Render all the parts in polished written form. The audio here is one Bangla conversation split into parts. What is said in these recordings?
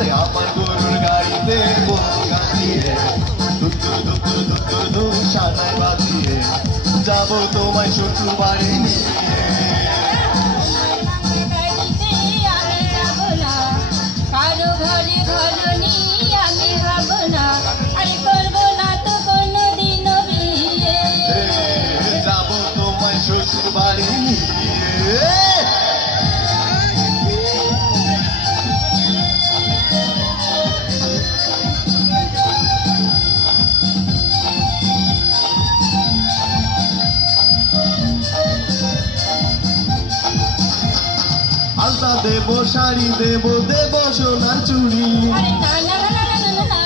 আরে আমার গরুর গাড়িতে বসা দিয়ে দুত্তর দুত্তর দুত্তর দুম সানাই বাজিয়ে যাবো তোমায় শ্বশুর বাড়ি নিয়ে। কারো ঘরে ঘরনি আমি হব না, আর করবো না তো কোনো দিনও বিয়ে। যাবো তোমায় শ্বশুর বাড়ি নিয়ে। আলতা দেবো, শাড়ি দেবো, দেবো সোনার চুড়ি। আরে না না না না না না না,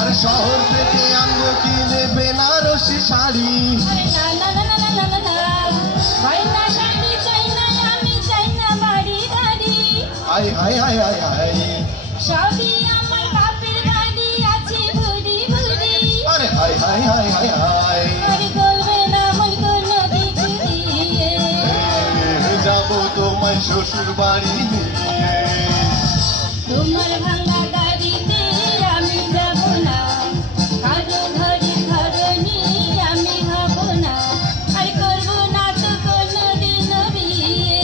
আরে শহর থেকে আনবো কিনে বেনারসি শাড়ি। আরে না না না না না না না, গয়না শাড়ি চাই না আমি, চাই না বাড়ি গাড়ি। I I I I I সবই আমার বাপের বাড়ি আছে ভুরি ভুরি। আরে হাই হাই হাই হাই হাই আরে করবে না মন কোনো কিছু দিয়ে। যাবো তোমায় শ্বশুর বাড়ি নিয়ে। তোমার ভাঙা গাড়িতে আমি যাব না, কারো ঘরে ঘরনি আমি হব না, আর করবো না তো কোনো দিনও বিয়ে।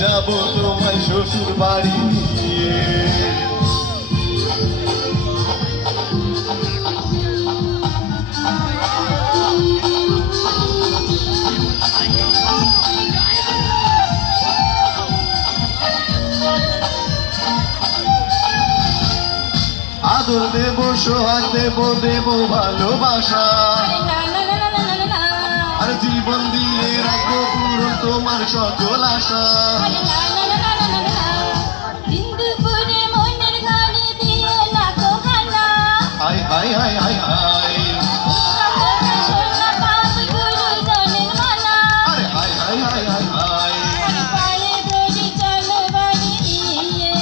যাবো তোমায় শ্বশুর বাড়ি নিয়ে। আদর দেবো, সোহাগ দেবো, দেবো ভালোবাসা। আরে না না না না না না না, আর জীবন দিয়ে রাখবো পুরো তোমার সকল আশা। আরে না না না না না না না, দিন দুপুরে মনের ঘরে দিও না কোহানা। হাই হাই হাই হাই হাই সোনা পাপ গুরুজনের মালা, আরে হাই হাই হাই হাই হাই আরে পায়ে ধরে চলো বাড়ি নিয়ে।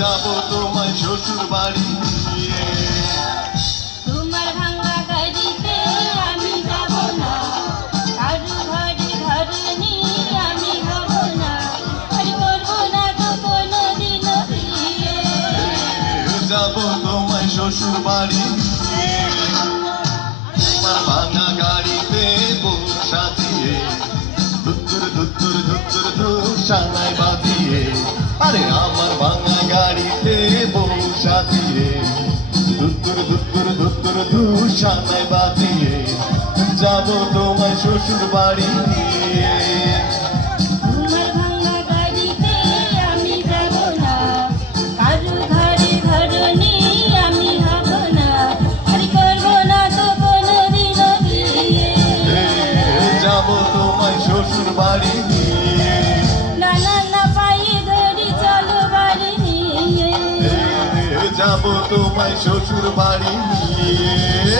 যাবো তোমায় শ্বশুর বাড়ি নিয়ে। তোমার ভাঙা গাড়িতে আমি যাব না, কারো ঘরে ঘরনি আমি হব না, আর করবো না তো কোনো দিনও বিয়ে। যাবো তোমায় শ্বশুর বাড়ি নিয়ে। তোমার ভাঙা গাড়িতে বসা দিয়ে ধুত্তুর ধুত্তুর ধুত্তুর ধুর সানাই বাজিয়ে। আরে আমার ভাঙা গাড়িতে বসা দিয়ে ধুত্তুর ধুত্তুর ধুত্তুর ধুর সানাই বাজিয়ে যাবো তোমায় শ্বশুর বাড়ি নিয়ে। তোমার ভাঙা গাড়িতে আমি যাব না, কারো ঘরে ঘরনি আমি হব না, আর করবো না তো কোনো দিনও বিয়ে। যাবো তোমায় শ্বশুর বাড়ি নিয়ে। না না না, পায়ে ধরে চলো বাড়ি নিয়ে। যাবো তোমায় শ্বশুর বাড়ি নিয়ে।